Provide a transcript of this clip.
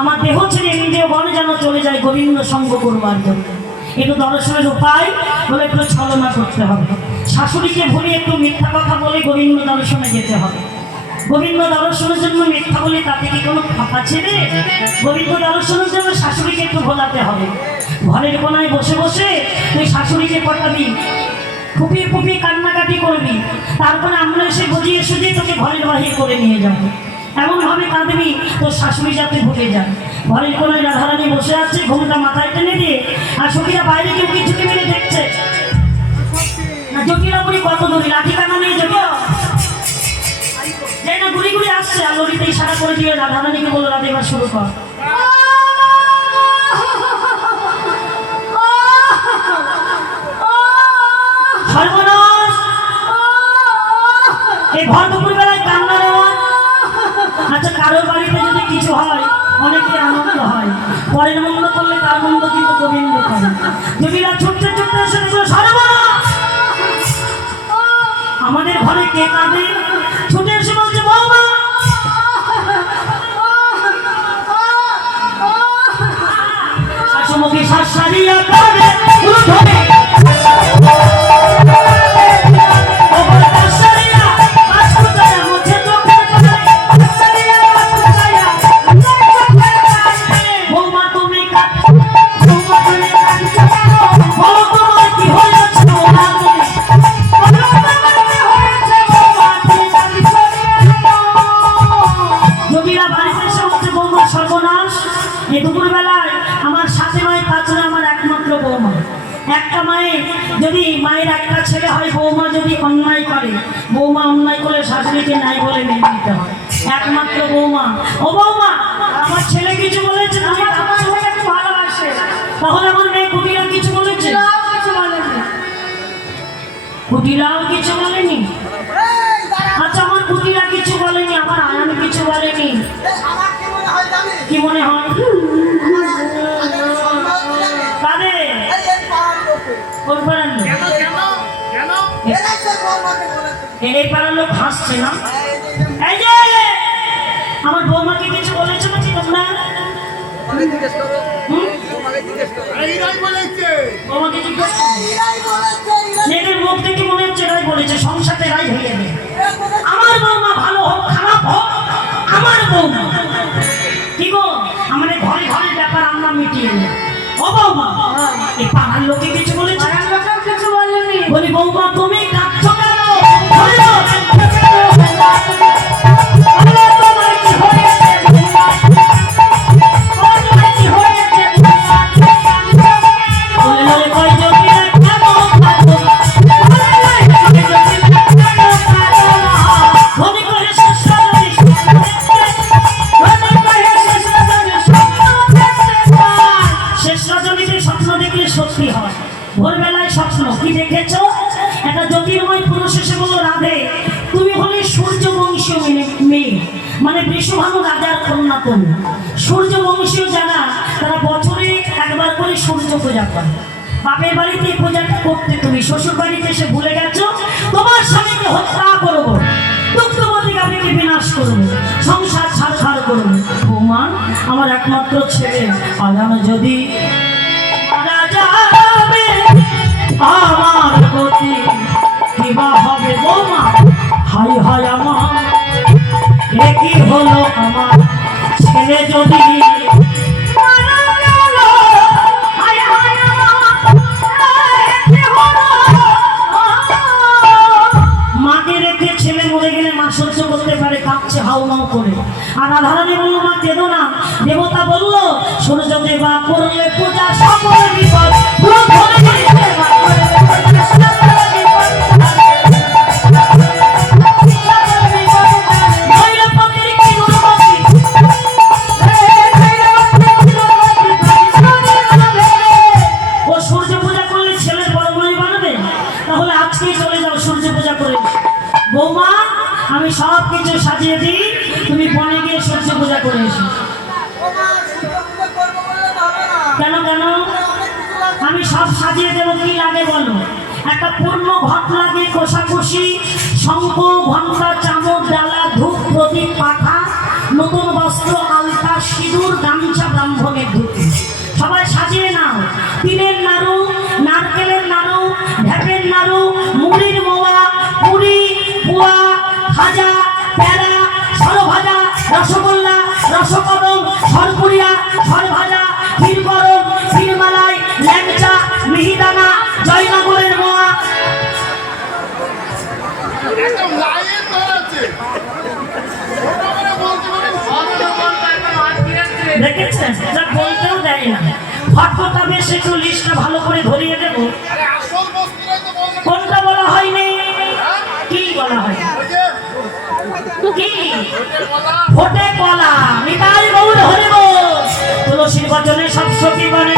আমার দেহ ছেড়ে ইন্দ্রিয় বনে যেন চলে যায় গোবিন্দ সঙ্গ করবার জন্য। একটু দর্শনের উপায় বলে একটু ছলনা করতে হবে, শাশুড়িকে ভুলে একটু মিথ্যা কথা বলে গোবিন্দ দর্শনে যেতে হবে। গোবিন্দ দর্শনের জন্য মিথ্যা বলে তাতে কি কোনো ফাঁকা ছেড়ে? গোবিন্দ দর্শনের জন্য শাশুড়িকে একটু ভোলাতে হবে। ঘরের কোনায় বসে বসে তুই শাশুড়িকে পটাবি, ফুপিয়ে ফুপিয়ে কান্নাকাটি করবি, তারপরে আমরা এসে বুঝিয়ে সুঝিয়ে তোকে ঘরের বাহির করে নিয়ে যাবো। এমনভাবে কাঁদবি তোর শাশুড়ি যাতে ভুলে যান। ঘরের কোনায় রাধারানী বসে আছে, ঘুমটা মাথায় টেনে দিয়ে, আর সখীরা বাইরে কেউ কিছু মেরে দেখছে। জটিলা বুড়ি কত দূরে লাঠি কানা নিয়ে যাবো যাই না, ঘুরি ঘুরি আসছে। আর লড়িতে ইশারা করে দিয়ে রাধারানীকে বললো, রাধা এবার শুরু কর। সর্বনাশ! এই ভর দুপুর বেলায় কান্না নেওয়া। আচ্ছা, কারোর বাড়িতে যদি কিছু হয় অনেকের আনন্দ হয়, পরের মন্দ করলে তার মন্দ কিন্তু গোবিন্দ করে। জমিরা ছুটতে ছুটতে এসে দেখলো সর্বনাশ, আমাদের ঘরে কে কাঁদে? ছুটে এসে বলছে, বৌমা শাশুমুখী শ্বাস সারিয়া কাঁদে ধরে যদি মায়ের একটা ছেলে হয়, বৌমা যদি অন্যায় করে, বৌমা অন্যায় করলে শাশুড়িকে নাই বলে মেনে নিতে হয়। একমাত্র বৌমা, ও বৌমা আমার ছেলে কিছু বলেছে, তুমি আমার ছেলেকে একটু ভালোবাসে, তাহলে আমার মেয়ে কুটিরা কিছু বলেছে? কুটিরাও কিছু বলেনি। আচ্ছা, আমার কুটিরা কিছু বলেনি, আমার আয়ান কিছু বলেনি। কি মনে হয়? কাদের? এই পাড়ার লোক হাসছে না? এই যে আমার বৌমাকে কিছু বলেছো নাকি তোমরা? মেয়েদের মুখ থেকে মনে হচ্ছে এরাই বলেছে, সংসারে এরাই হয়ে যাবে। আমার বৌমা ভালো হোক খারাপ হোক, আমার বৌমা কি গো, আমাদের ঘরে ঘরে ব্যাপার আমরা মিটিয়ে নেই। ও বৌমা, এই পাড়ার লোকে কিছু বলেছে? কিছু বলেনি। বলি বৌমা তুমি কাঁদছো কেন? ভোরবেলায় স্বপ্ন কি দেখেছো? একটা জ্যোতির্ময় পুরুষ এসে বললো, রাধে তুমি হলে সূর্যবংশীয় মেয়ে, মানে বৃষভানু রাজার কন্যা তুমি। সূর্যবংশীয় যারা, তারা বছরে একবার করে সূর্য পূজা করে। বাপের বাড়িতে পূজাটা করতে তুমি শ্বশুর বাড়িতে এসে ভুলে গেছো। তোমার স্বামীকে হত্যা করবো, দুঃখবতী গাভীকে বিনাশ করবো, সংসার ছাড়খাড় করবো। বৌমা আমার একমাত্র ছেলে আগাম যদি আমার গতি কিবা হবে বৌমা, হাই হাই আমার কি হলো আমার ছেলে যদি মাকে রেখে ছেলে মরে গেলে মা সহ্য করতে পারে, কাঁপছে হাউ মাউ করে। আর রাধারানী বললো, মা কেঁদো না। দেবতা বললো, সূর্য দেবা করলে পূজা সকল বিপদ পুরো ধরে বৌমা আমি সব কিছু সাজিয়ে দিই, তুমি বনে গিয়ে সূর্য পূজা করে এসো। কেন কেন? আমি সব সাজিয়ে দেবো, কি লাগে বলো? একটা পূর্ণ ঘট লাগে, কোষাকুষি, শঙ্খ ঘণ্টা চামচ ডালা ধূপ প্রদীপ পাখা, নতুন বস্ত্র আলতা সিঁদুর গামছা ব্রাহ্মণের ধুতি সবাই সাজিয়ে নাও। তিলের নাড়ু, নারকেলের নাড়ু, ঢ্যাপের নাড়ু, মুড়ির মোয়া, পুরি, পুয়া, খাজা, প্যারা, সরভাজা, রসগোল্লা, রসকদম, সরপুরিয়া, সরভাজা, ক্ষীরগরম, ক্ষীরমালাই, ল্যাংচা, মিহিদানা, জয়নগরের মোয়া। একদম লাইন ধরেছে। ওটা মানে বলতে বলে দেখেছেন যা বলতেও দেয় না। ফটোটা বেশ একটু লিস্টটা ভালো করে ধরিয়ে দেবো। আরে আসল বস্তুটাই তো বলতে কোনটা বলা হয়নি? কি বলা হয়? কি? ফোটে কলা। নিতাই গৌর হরিব। তুলসীর বচনে সব সখী বনে